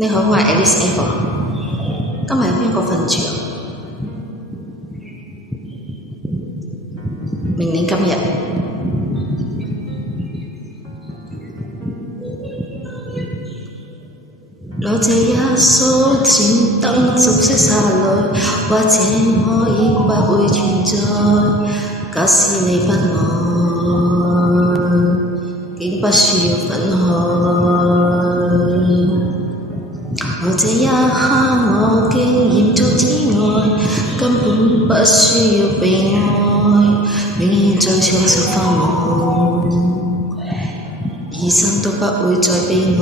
你好，我係 Alice Apple。今日邊個瞓着？明年今日，攞這一束轉燈逐色灑淚，或者我已不會存在。假使你不愛，竟不需要分開。我這一刻我經驗中之愛，根本不需要被愛，永遠在唱述花夢，一生都不會再悲哀。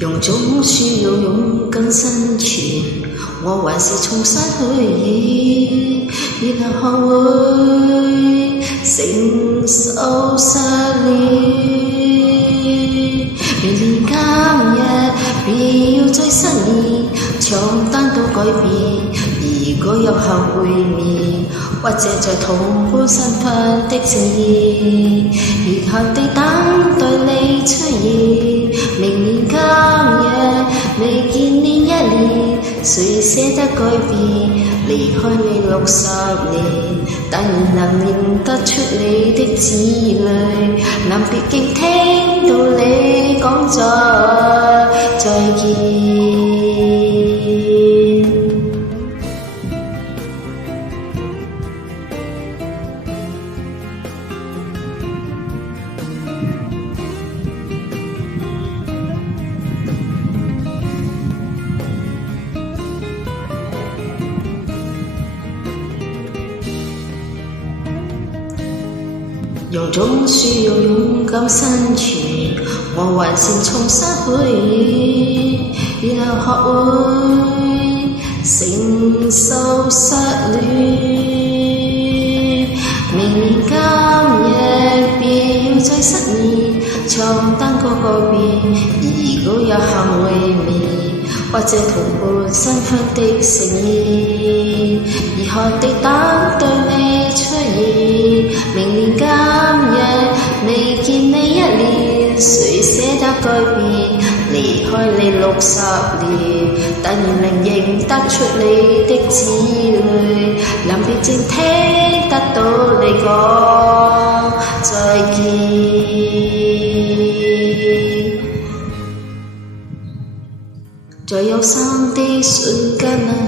用總需要勇敢生存，我還是從失去然後會承受失戀。明年今日，別要再失眠，床單都改變。如果有後會面，或者在同伴身份的情誼，如何地等待你出現。明年今日，未見你一年，誰捨得改變？離開你60年，但仍能認得出你的子女。臨別竟聽到你講再見。用總需要勇敢生存，我還是從失去，然後學會承受失戀。明年今日，別要再失眠，床單都改變。如果有幸會面，或者同伴身份的誠意，如何地等待你出現。明年今日，未見你一年，誰捨得改變？離開你60年，但仍能認得出你的子女。臨別正聽得到你講再見。在有生的瞬間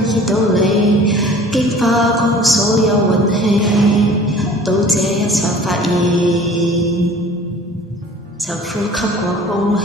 遇到你，竟花光所有運氣，到這一場發現，曾呼吸過空氣。